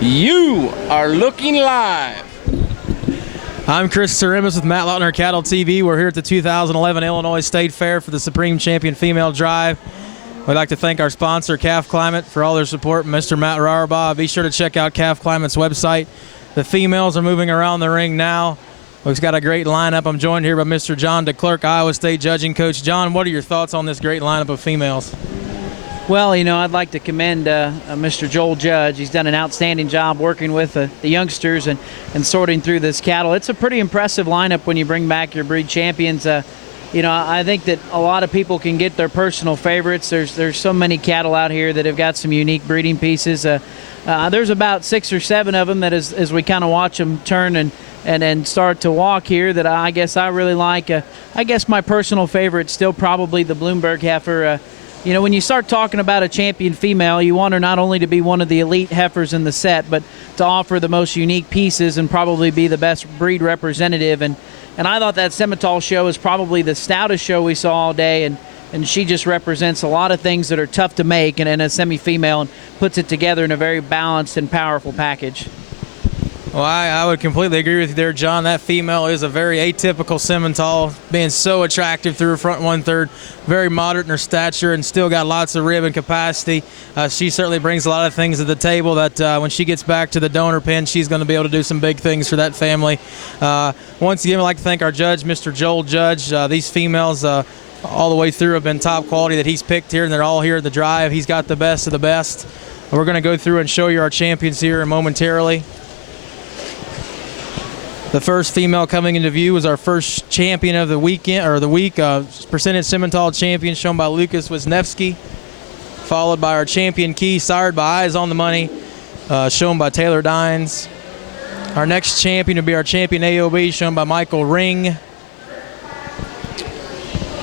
You are looking live. I'm Chris Sarimis with Matt Lautner Cattle TV. We're here at the 2011 Illinois State Fair for the Supreme Champion Female Drive. We'd like to thank our sponsor, Calf Climate, for all their support, Mr. Matt Rauerbaugh. Be sure to check out Calf Climate's website. The females are moving around the ring now. We've got a great lineup. I'm joined here by Mr. John DeClerc, Iowa State judging coach. John, what are your thoughts on this great lineup of females? Well, you know, I'd like to commend Mr. Joel Judge. He's done an outstanding job working with the youngsters and sorting through this cattle. It's a pretty impressive lineup when you bring back your breed champions. You know, I think that a lot of people can get their personal favorites. There's so many cattle out here that have got some unique breeding pieces. There's about 6 or 7 of them that as we kind of watch them turn and start to walk here that I guess I really like. I guess my personal favorite is still probably the Bloomberg heifer. You know, when you start talking about a champion female, you want her not only to be one of the elite heifers in the set, but to offer the most unique pieces and probably be the best breed representative. And I thought that Simmental show is probably the stoutest show we saw all day, and she just represents a lot of things that are tough to make and a semi-female and puts it together in a very balanced and powerful package. Well, I would completely agree with you there, John. That female is a very atypical Simmental, being so attractive through her front 1/3, very moderate in her stature and still got lots of rib and capacity. She certainly brings a lot of things to the table that when she gets back to the donor pen, she's going to be able to do some big things for that family. Once again, I'd like to thank our judge, Mr. Joel Judge. These females all the way through have been top quality that he's picked here, and they're all here at the drive. He's got the best of the best. We're going to go through and show you our champions here momentarily. The first female coming into view was our first champion of the weekend, or the week, percentage Simmental champion shown by Lucas Wisniewski, followed by our champion Key, sired by Eyes on the Money, shown by Taylor Dines. Our next champion would be our champion AOB, shown by Michael Ring.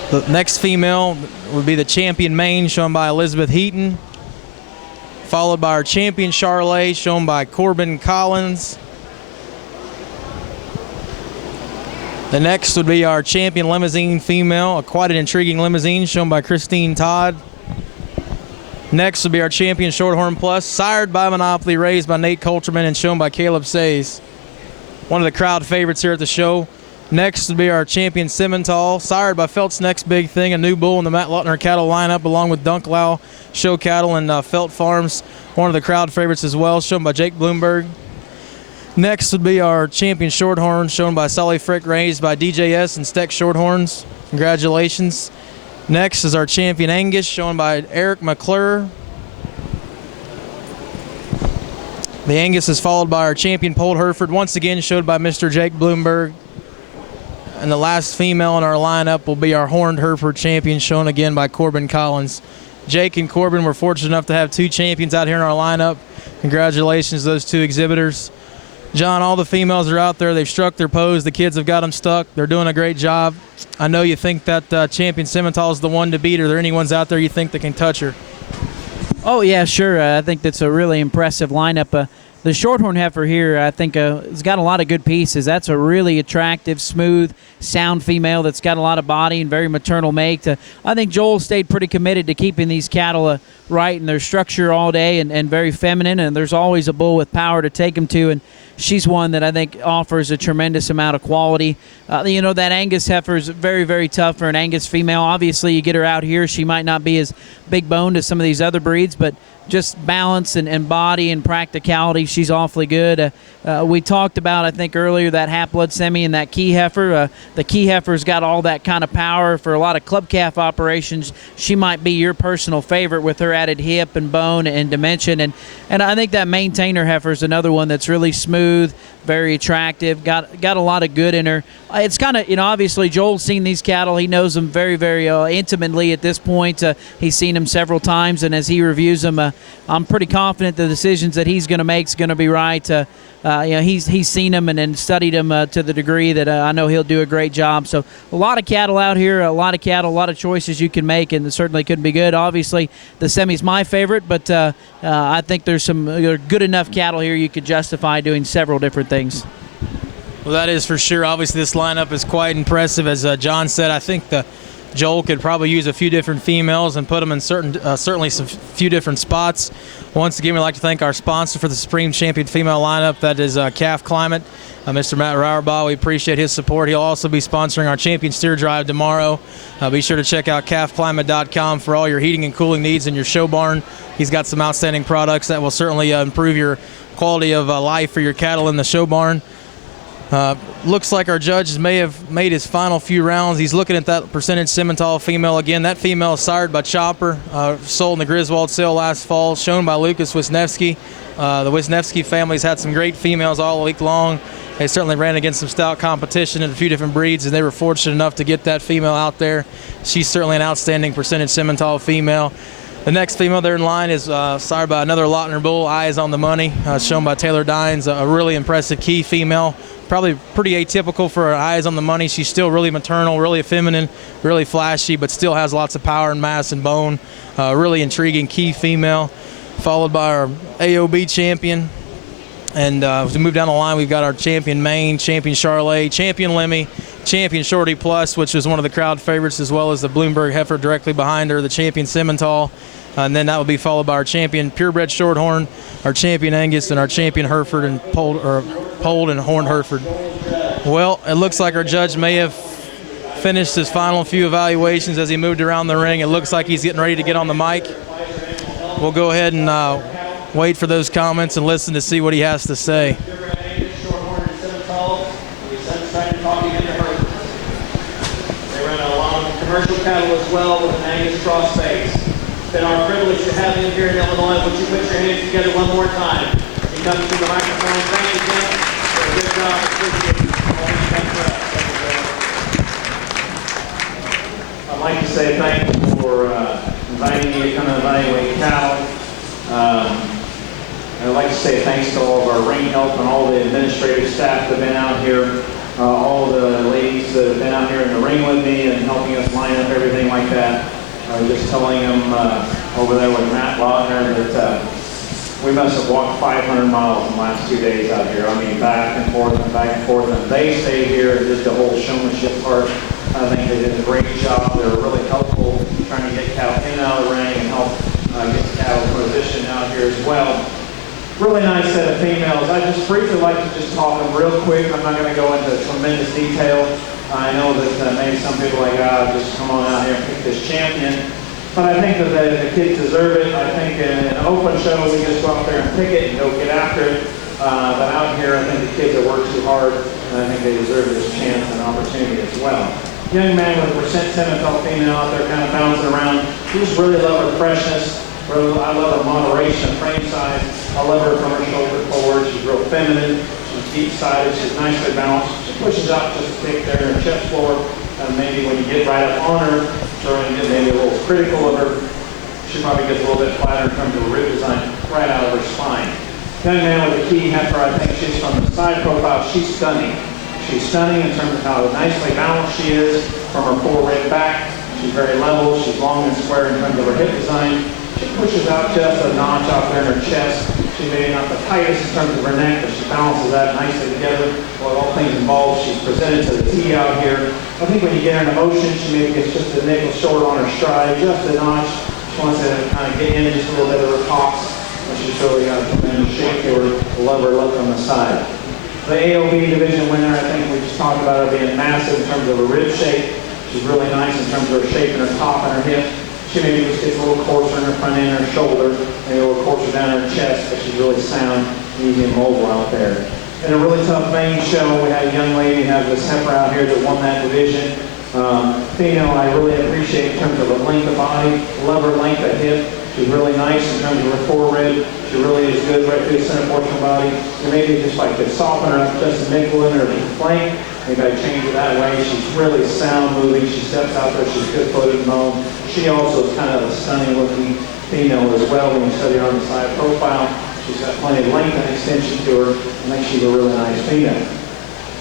The next female would be the champion Maine, shown by Elizabeth Heaton, followed by our champion Charlet, shown by Corbin Collins. The next would be our champion limousine female, quite an intriguing limousine, shown by Christine Todd. Next would be our champion Shorthorn Plus, sired by Monopoly, raised by Nate Coulterman, and shown by Caleb Says. One of the crowd favorites here at the show. Next would be our champion Simmental, sired by Felt's Next Big Thing, a new bull in the Matt Lautner cattle lineup, along with Dunklau Show Cattle and Felt Farms. One of the crowd favorites as well, shown by Jake Bloomberg. Next would be our champion Shorthorn, shown by Sully Frick, raised by DJS and Steck Shorthorns. Congratulations. Next is our champion Angus, shown by Eric McClure. The Angus is followed by our champion Polled Hereford, once again showed by Mr. Jake Bloomberg. And the last female in our lineup will be our Horned Hereford champion, shown again by Corbin Collins. Jake and Corbin were fortunate enough to have 2 champions out here in our lineup. Congratulations to those 2 exhibitors. John, all the females are out there. They've struck their pose. The kids have got them stuck. They're doing a great job. I know you think that champion Simmental is the one to beat. Are there any ones out there you think that can touch her? Oh, yeah, sure. I think that's a really impressive lineup. The Shorthorn heifer here, I think, has got a lot of good pieces. That's a really attractive, smooth, sound female that's got a lot of body and very maternal make. I think Joel stayed pretty committed to keeping these cattle right in their structure all day and very feminine, and there's always a bull with power to take them to, and she's one that I think offers a tremendous amount of quality. You know, that Angus heifer is very, very tough for an Angus female. Obviously, you get her out here, she might not be as big boned as some of these other breeds, but just balance and body and practicality, she's awfully good. We talked about, I think earlier, that half-blood semi and that Key heifer. The Key heifer's got all that kind of power for a lot of club calf operations. She might be your personal favorite with her added hip and bone and dimension. And I think that Maintainer heifer is another one that's really smooth, very attractive, got a lot of good in her. It's kind of, you know, obviously Joel's seen these cattle. He knows them very, very intimately at this point. He's seen them several times, and as he reviews them, I'm pretty confident the decisions that he's going to make is going to be right. You know, he's seen them and studied them to the degree that I know he'll do a great job. So a lot of cattle out here, a lot of choices you can make, and it certainly could be good. Obviously, the semi's my favorite, but I think there's some good enough cattle here you could justify doing several different things. Well, that is for sure. Obviously, this lineup is quite impressive. As John said, I think the Joel could probably use a few different females and put them in certainly some few different spots. Once again, we'd like to thank our sponsor for the Supreme Champion female lineup, that is Calf Climate, Mr. Matt Rauerbaugh. We appreciate his support. He'll also be sponsoring our Champion Steer Drive tomorrow. Be sure to check out calfclimate.com for all your heating and cooling needs in your show barn. He's got some outstanding products that will certainly improve your quality of life for your cattle in the show barn. Looks like our judge may have made his final few rounds. He's looking at that percentage Simmental female again. That female is sired by Chopper, sold in the Griswold sale last fall, shown by Lucas Wisniewski. The Wisniewski family's had some great females all week long. They certainly ran against some stout competition in a few different breeds, and they were fortunate enough to get that female out there. She's certainly an outstanding percentage Simmental female. The next female there in line is sired by another Lautner bull, Eyes on the Money, shown by Taylor Dines, a really impressive key female. Probably pretty atypical for her Eyes on the Money. She's still really maternal, really feminine, really flashy, but still has lots of power and mass and bone. Really intriguing key female, followed by our AOB champion. And as we move down the line, we've got our champion Maine, champion Charlet, champion Lemmy, champion Shorty Plus, which was one of the crowd favorites, as well as the Bloomberg Heifer directly behind her, the champion Simmental. And then that will be followed by our champion Purebred Shorthorn, our champion Angus, and our champion Hereford and Polled and Horned Hereford. Well, it looks like our judge may have finished his final few evaluations as he moved around the ring. It looks like he's getting ready to get on the mic. We'll go ahead and wait for those comments and listen to see what he has to say. They run a lot of commercial cattle as well with an Angus cross face. It's been our privilege to have him here in Illinois. Would you put your hands together one more time? He comes to the microphone. Thank you, Jim, for a good job. Appreciate all you've done for us. I'd like to say thank you for inviting me to come and evaluate cattle. I'd like to say thanks to all of our ring help and all the administrative staff that have been out here, all the ladies that have been out here in the ring with me and helping us line up everything like that. I was just telling them over there with Matt Lautner that we must have walked 500 miles in the last 2 days out here. I mean, back and forth and back and forth. And they stayed here and did the whole showmanship part. I think they did a great job. They were really helpful trying to get cattle in and out of the ring and help get the cattle positioned out here as well. Really nice set of females. I just briefly like to just talk them real quick. I'm not going to go into tremendous detail. I know that maybe some people are like, just come on out here and pick this champion. But I think that the kids deserve it. I think in an open show, we just go out there and pick it and go get after it. But out here, I think the kids have worked too hard, and I think they deserve this chance and opportunity as well. Young man with a percent Simmental female out there kind of bouncing around. We just really love her freshness. I love her moderation of frame size. I love her from her shoulder forward. She's real feminine. She's deep-sided. She's nicely balanced. She pushes out just a tick there in her chest floor. Maybe when you get right up on her, throwing in maybe a little critical of her, she probably gets a little bit flatter in terms of the rib design right out of her spine. Young man with a key heifer, I think she's from the side profile. She's stunning. She's stunning in terms of how nicely balanced she is from her forehead back. She's very level. She's long and square in terms of her hip design. She pushes out just a notch out there in her chest. She may not the tightest in terms of her neck, but she balances that nicely together. With all things involved, she's presented to the tee out here. I think when you get her in motion, she maybe gets just a nickel short on her stride, just a notch. She wants to kind of get in just a little bit of her hops. But she's really got a tremendous shape to her. Love her look on the side. The AOB division winner, I think we just talked about her being massive in terms of her rib shape. She's really nice in terms of her shape and her top and her hip. She maybe just gets a little coarser in her front end and her shoulder, maybe a little coarser down her chest, but she's really sound, easy and mobile out there. In a really tough main show, we had a young lady have this heifer out here that won that division. Female, I really appreciate in terms of her length of body, love her length of hip. She's really nice in terms of her forehead. She really is good right through the center portion of her body. And maybe just like to soften her up just a nickel in her flank. Maybe I change it that way. She's really sound moving. She steps out there. She's good footed and bone. She also is kind of a stunning looking female as well when you study her on the side profile. She's got plenty of length and extension to her. I think she's a really nice female.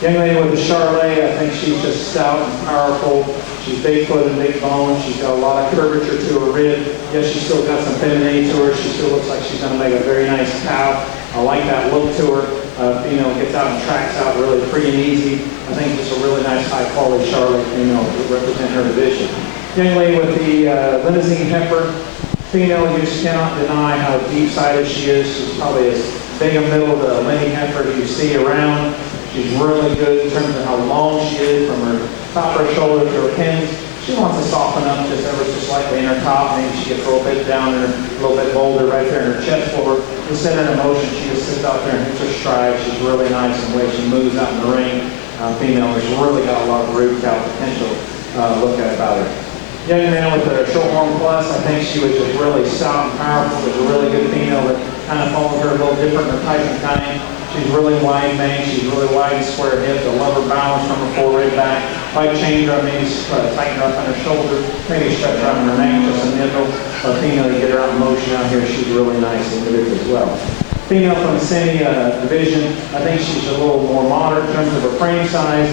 Young lady with the Charlet, I think she's just stout and powerful. She's big-footed, big bone. She's got a lot of curvature to her rib. Yes, she's still got some femininity to her. She still looks like she's going to make a very nice cow. I like that look to her. Female gets out and tracks out really free and easy. I think just a really nice, high-quality Charlet female to represent her division. Young lady with the limousine heifer female, you just cannot deny how deep-sided she is. She's probably as big a middle of the Lenny heifer as you see around. She's really good in terms of how long she is from her top of her shoulder to her pins. She wants to soften up just ever so slightly in her top. Maybe she gets a little bit down and a little bit bolder right there in her chest floor. To set her in motion, she just sits out there and hits her stride. She's really nice in the way she moves out in the ring. Female has really got a lot of root cow potential. Look at about her. Young man with the Shorthorn Plus, I think she was just really stout and powerful. She's a really good female that kind of follows her a little different in her type and kind. She's really wide mane, she's really wide and square hips. I love her balance from her forward back. If I change her, maybe tighten her up on her shoulder, maybe stretch her out on her neck just a nipple. A female, you get her out in motion out here, she's really nice and good as well. Female from the semi division, I think she's a little more moderate in terms of her frame size,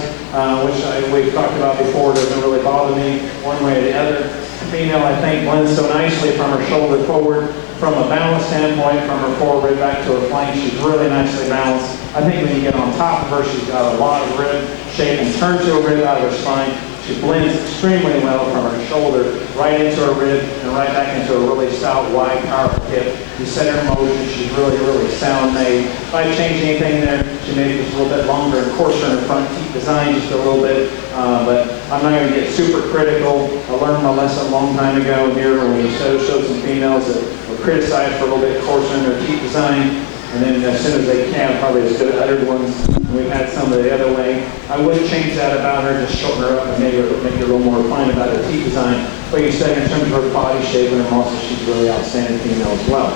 which we've talked about before, doesn't really bother me one way or the other. Female, I think, blends so nicely from her shoulder forward, from a balance standpoint, from her forward rib back to her flank. She's really nicely balanced. I think when you get on top of her, she's got a lot of rib shape and turn to her rib out of her spine. She blends extremely well from her shoulder right into her rib and right back into a really stout, wide, powerful hip. You set her in motion, she's really, really sound made. If I change anything there, she may be just a little bit longer and coarser in her front teeth design just a little bit, but I'm not going to get super critical. I learned my lesson a long time ago here when we showed some females that were criticized for a little bit coarser in their teeth design. And then as soon as they can, probably as good uttered ones. We've had some of the other way. I would change that about her, just shorten her up and make her a little more refined about her teeth design. But you said in terms of her body shape and her muscles, she's really outstanding female as well.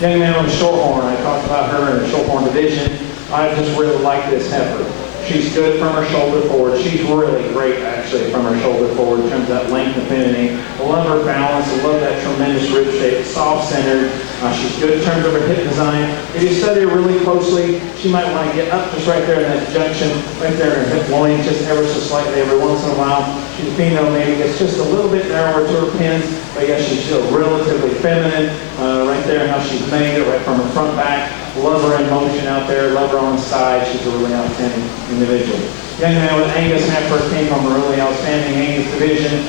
Young man on the Shorthorn, I talked about her in the Shorthorn division. I just really like this heifer. She's good from her shoulder forward. She's really great, actually, from her shoulder forward in terms of that length and affinity. I love her balance. I love that tremendous rib shape, soft-centered. She's good in terms of her hip design. If you study her really closely, she might want to get up just right there in that junction, right there in her hip loin, just ever so slightly every once in a while. She's a female, maybe gets just a little bit narrower to her pins, but yes, she's still relatively feminine. Right there, how she's made it, right from her front back. Love her in motion out there, love her on the side. She's a really outstanding individual. Young man with Angus heifer came from a really outstanding Angus division.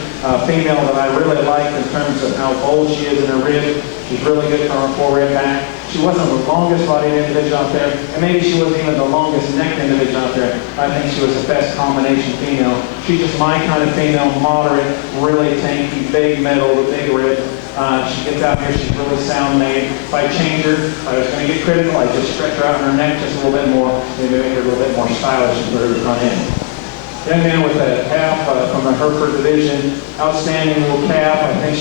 Female that I really liked in terms of how bold she is in her rib. She's really good from her forward back. She wasn't the longest bodied individual out there, and maybe she wasn't even the longest necked individual out there. I think she was the best combination female. She's just my kind of female, moderate, really tanky, big middle, with big rib. She gets out here, she's really sound made. If I change her, if I was going to get critical, I'd just stretch her out in her neck just a little bit more, maybe make her a little bit more stylish and put her front end. Young man with a calf from the Heifer division, outstanding little calf. I think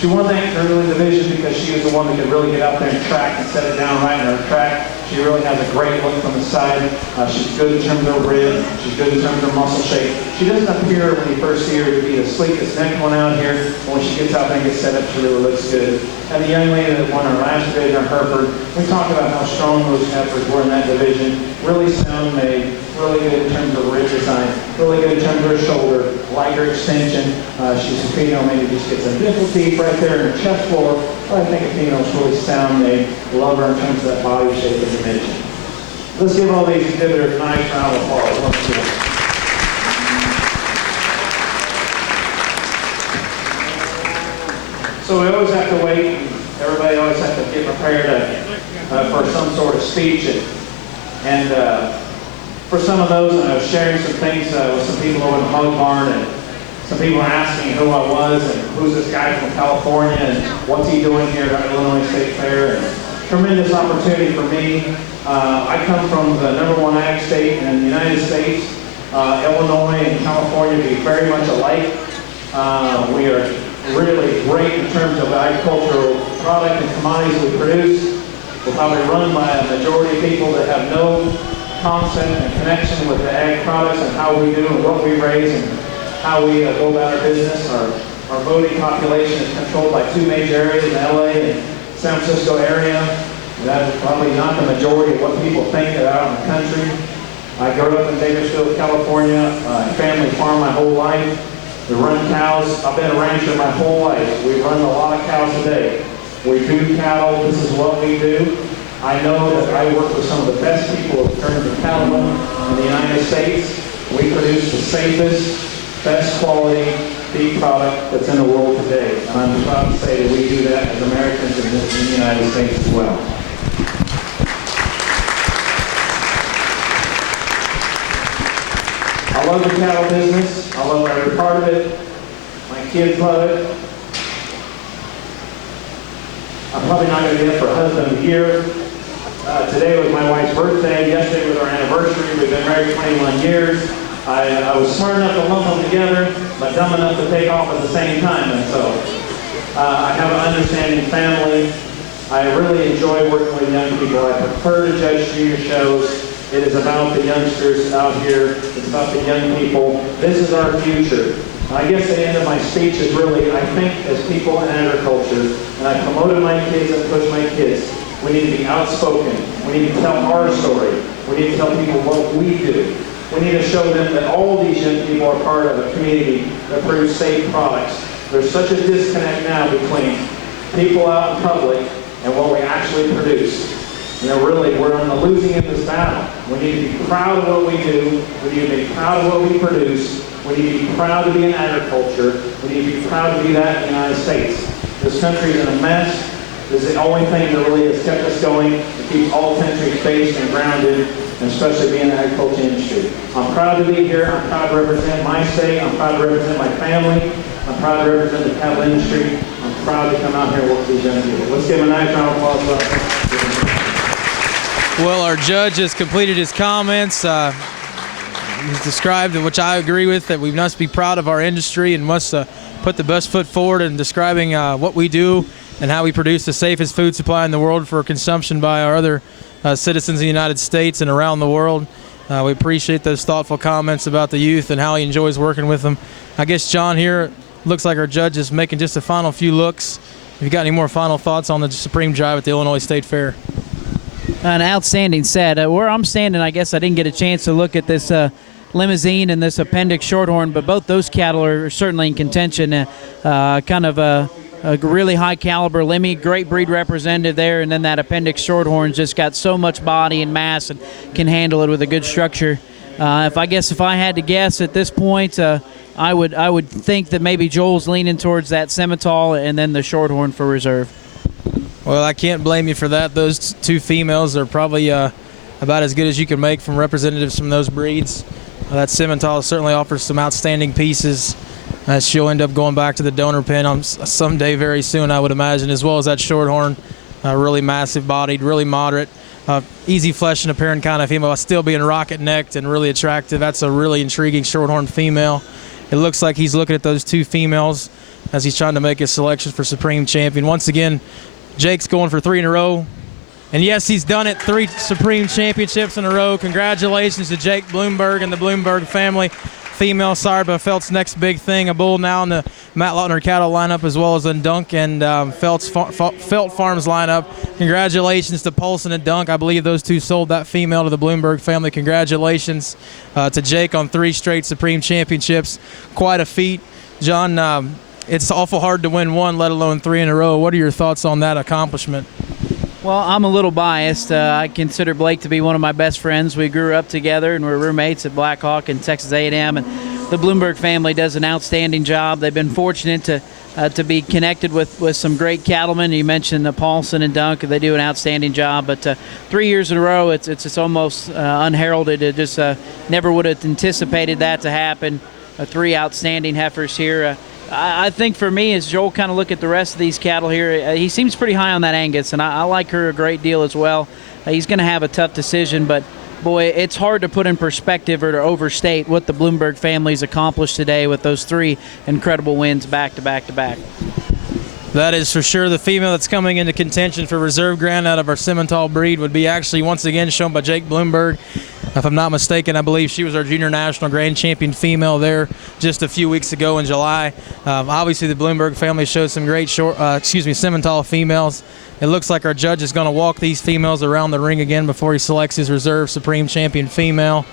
she won that early division because she was the one that could really get out there and track and set it down right in her track. She really has a great look from the side. She's good in terms of her rib. She's good in terms of her muscle shape. She doesn't appear when you first see her to be the sleekest neck one out here, but when she gets out there and gets set up, she really looks good. And the young lady that won her last division, Hereford, we talked about how strong those heifers were in that division. Really sound made, really good in terms of rib design, really good in terms of her shoulder, lighter extension. She's a female, maybe just gets a dimple teeth right there in her chest floor. But I think a female's really sound made. Love her in terms of that body shape and dimension. Let's give all these exhibitors a nice round of applause. Once again. So we always have to wait. Everybody always has to get prepared for some sort of speech. And for some of those, I was sharing some things with some people over in the hog barn, and some people were asking who I was and who's this guy from California and what's he doing here at Illinois State Fair. And tremendous opportunity for me. I come from the #1 ag state in the United States. Illinois and California be very much alike. We are really great in terms of agricultural product and commodities we produce. We're probably run by a majority of people that have no concept and connection with the ag products and how we do and what we raise and how we go about our business. Our voting population is controlled by two major areas in LA and San Francisco area. That is probably not the majority of what people think out in the country. I grew up in Bakersfield, California, family farm my whole life. We run cows. I've been a rancher my whole life. We run a lot of cows a day. We do cattle. This is what we do. I know that I work with some of the best people in terms of cattlemen in the United States. We produce the safest, best quality beef product that's in the world today. And I'm proud to say that we do that as Americans in the United States as well. I love the cattle business. I love every part of it. My kids love it. I'm probably not going to be up for husband of the year. Today was my wife's birthday. Yesterday was our anniversary. We've been married 21 years. I was smart enough to lump them together, but dumb enough to take off at the same time. And so I have an understanding family. I really enjoy working with young people. I prefer to judge junior shows. It is about the youngsters out here. It's about the young people. This is our future. I guess the end of my speech is really, I think as people in agriculture, and I promoted my kids and pushed my kids, we need to be outspoken. We need to tell our story. We need to tell people what we do. We need to show them that all these young people are part of a community that produce safe products. There's such a disconnect now between people out in public and what we actually produce. You know, really, we're on the losing end of this battle. We need to be proud of what we do. We need to be proud of what we produce. We need to be proud to be in agriculture. We need to be proud to be that in the United States. This country is in a mess. This is the only thing that really has kept us going. It keeps all countries based and grounded, and especially being in the agriculture industry. I'm proud to be here. I'm proud to represent my state. I'm proud to represent my family. I'm proud to represent the cattle industry. I'm proud to come out here and work with these young people. Let's give a nice round of applause. Well, our judge has completed his comments. He's described, which I agree with, that we must be proud of our industry and must put the best foot forward in describing what we do and how we produce the safest food supply in the world for consumption by our other citizens in the United States and around the world. We appreciate those thoughtful comments about the youth and how he enjoys working with them. I guess, John, here looks like our judge is making just a final few looks. Have you got any more final thoughts on the Supreme Drive at the Illinois State Fair? An outstanding set. Where I'm standing, I guess I didn't get a chance to look at this limousine and this appendix shorthorn, but both those cattle are certainly in contention. Kind of a really high caliber limmy, great breed representative there, and then that appendix shorthorn's just got so much body and mass and can handle it with a good structure. If I had to guess at this point, I would think that maybe Joel's leaning towards that Simmental and then the shorthorn for reserve. Well, I can't blame you for that. Those two females are probably about as good as you can make from representatives from those breeds. That Simmental certainly offers some outstanding pieces. She'll end up going back to the donor pen someday very soon, I would imagine, as well as that shorthorn, really massive bodied, really moderate, easy flesh and appearance kind of female, still being rocket necked and really attractive. That's a really intriguing shorthorn female. It looks like he's looking at those two females as he's trying to make his selection for Supreme Champion. Once again, Jake's going for 3 in a row. And yes, he's done it, 3 Supreme Championships in a row. Congratulations to Jake Bloomberg and the Bloomberg family. Female sired by Felt's next big thing, a bull now in the Matt Lautner cattle lineup, as well as in Dunk and Felt Farms lineup. Congratulations to Polson and Dunk. I believe those two sold that female to the Bloomberg family. Congratulations to Jake on 3 straight Supreme Championships. Quite a feat. John, it's awful hard to win 1, let alone 3 in a row. What are your thoughts on that accomplishment? Well, I'm a little biased. I consider Blake to be one of my best friends. We grew up together and we're roommates at Blackhawk and Texas A&M. And the Bloomberg family does an outstanding job. They've been fortunate to be connected with some great cattlemen. You mentioned Paulson and Dunk. They do an outstanding job. But 3 years in a row, it's almost unheralded. It just never would have anticipated that to happen. 3 outstanding heifers here. I think for me, as Joel kind of look at the rest of these cattle here, he seems pretty high on that Angus, and I like her a great deal as well. He's going to have a tough decision, but boy, it's hard to put in perspective or to overstate what the Bloomberg family's accomplished today with those 3 incredible wins back to back to back. That is for sure. The female that's coming into contention for reserve grand out of our Simmental breed would be actually once again shown by Jake Bloomberg. If I'm not mistaken, I believe she was our junior national grand champion female there just a few weeks ago in July. Obviously, the Bloomberg family showed some great Simmental females. It looks like our judge is going to walk these females around the ring again before he selects his reserve Supreme Champion female.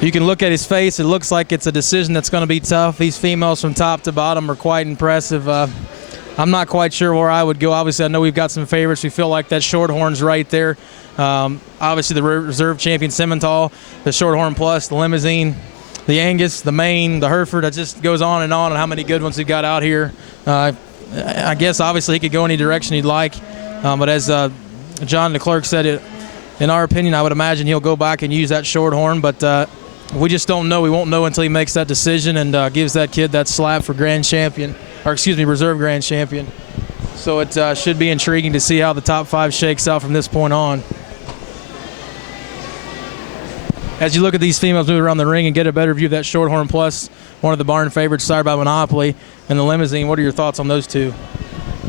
You can look at his face. It looks like it's a decision that's going to be tough. These females from top to bottom are quite impressive. I'm not quite sure where I would go. Obviously, I know we've got some favorites. We feel like that Shorthorn's right there. Obviously, the reserve champion Simmental, the Shorthorn Plus, the Limousine. the Angus, the Maine, the Hereford. That just goes on and how many good ones we've got out here. I guess obviously he could go any direction he'd like, but as John the clerk said, it, in our opinion, I would imagine he'll go back and use that Shorthorn, but we just don't know. We won't know until he makes that decision and gives that kid that slab for grand champion, or excuse me, reserve grand champion. So it should be intriguing to see how the top 5 shakes out from this point on. As you look at these females move around the ring and get a better view of that Shorthorn Plus, one of the barn favorites, sired by Monopoly, and the Limousine, what are your thoughts on those two?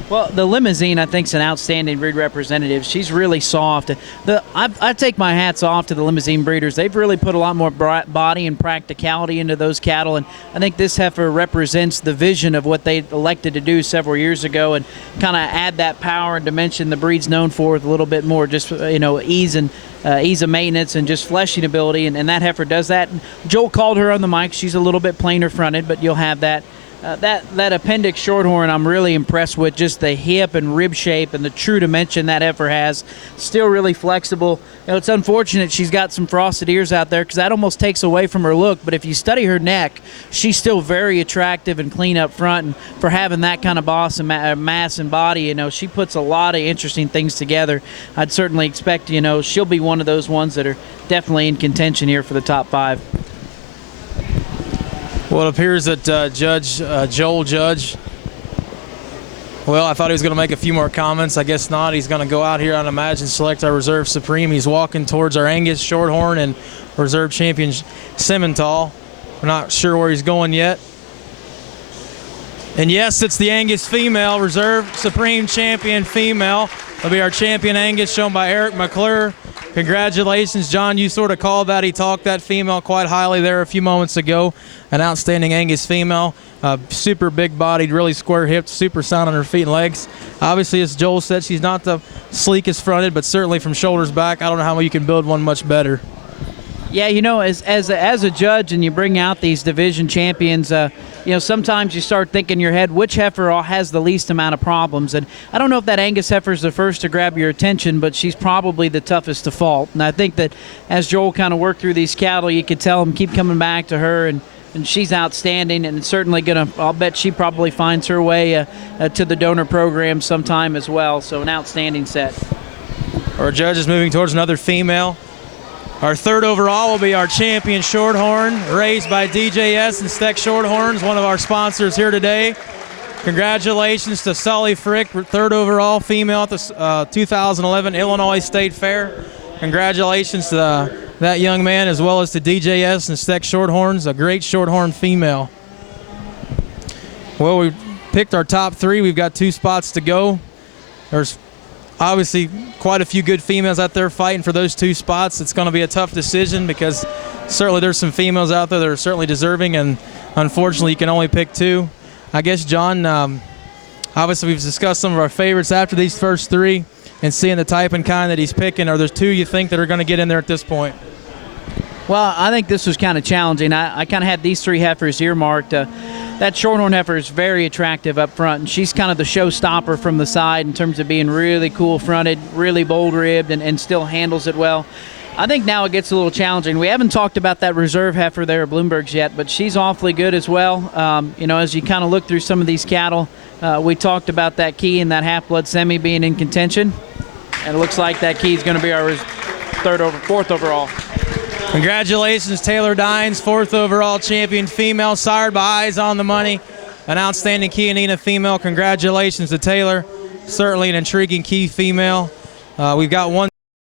Well, the Limousine, I think, is an outstanding breed representative. She's really soft. I take my hats off to the Limousine breeders. They've really put a lot more body and practicality into those cattle, and I think this heifer represents the vision of what they elected to do several years ago, and kind of add that power and dimension the breed's known for with a little bit more just ease of maintenance and just fleshing ability, and that heifer does that. And Joel called her on the mic. She's a little bit plainer fronted, but you'll have that. That appendix Shorthorn, I'm really impressed with, just the hip and rib shape and the true dimension that heifer has. Still really flexible. It's unfortunate she's got some frosted ears out there because that almost takes away from her look, but if you study her neck, she's still very attractive and clean up front, and for having that kind of boss and mass and body, she puts a lot of interesting things together. I'd certainly expect, she'll be one of those ones that are definitely in contention here for the top 5. Well, it appears that Joel Judge, well, I thought he was going to make a few more comments. I guess not. He's going to go out here, I'd imagine, select our Reserve Supreme. He's walking towards our Angus Shorthorn and Reserve Champion Simmental. We're not sure where he's going yet. And yes, it's the Angus female, Reserve Supreme Champion female. It'll be our champion Angus, shown by Eric McClure. Congratulations, John. You sort of called that. He talked that female quite highly there a few moments ago. An outstanding Angus female. Super big-bodied, really square-hipped, super sound on her feet and legs. Obviously, as Joel said, she's not the sleekest fronted, but certainly from shoulders back, I don't know how you can build one much better. Yeah, as a judge and you bring out these division champions, sometimes you start thinking in your head, which heifer has the least amount of problems? And I don't know if that Angus heifer is the first to grab your attention, but she's probably the toughest to fault. And I think that as Joel kind of worked through these cattle, you could tell him keep coming back to her, and she's outstanding, and certainly I'll bet she probably finds her way to the donor program sometime as well. So an outstanding set. Our judge is moving towards another female. Our 3rd overall will be our champion Shorthorn, raised by DJS and Steck Shorthorns, one of our sponsors here today. Congratulations to Sully Frick, 3rd overall female at the 2011 Illinois State Fair. Congratulations to that young man, as well as to DJS and Steck Shorthorns, a great Shorthorn female. Well, we picked our top 3. We've got 2 spots to go. There's obviously quite a few good females out there fighting for those 2 spots. It's going to be a tough decision because certainly there's some females out there that are certainly deserving, and unfortunately you can only pick 2. I guess, John, obviously we've discussed some of our favorites after these first 3 and seeing the type and kind that he's picking. Are there 2 you think that are going to get in there at this point? Well, I think this was kind of challenging. I kind of had these 3 heifers earmarked. That Shorthorn heifer is very attractive up front, and she's kind of the showstopper from the side in terms of being really cool fronted, really bold ribbed, and still handles it well. I think now it gets a little challenging. We haven't talked about that reserve heifer there at Bloomberg's yet, but she's awfully good as well. As you kind of look through some of these cattle, we talked about that key and that half-blood semi being in contention, and it looks like that key is going to be our 4th overall. Congratulations, Taylor Dines, 4th overall champion female, sired by Eyes on the Money. An outstanding Kianina female. Congratulations to Taylor. Certainly an intriguing key female. We've got one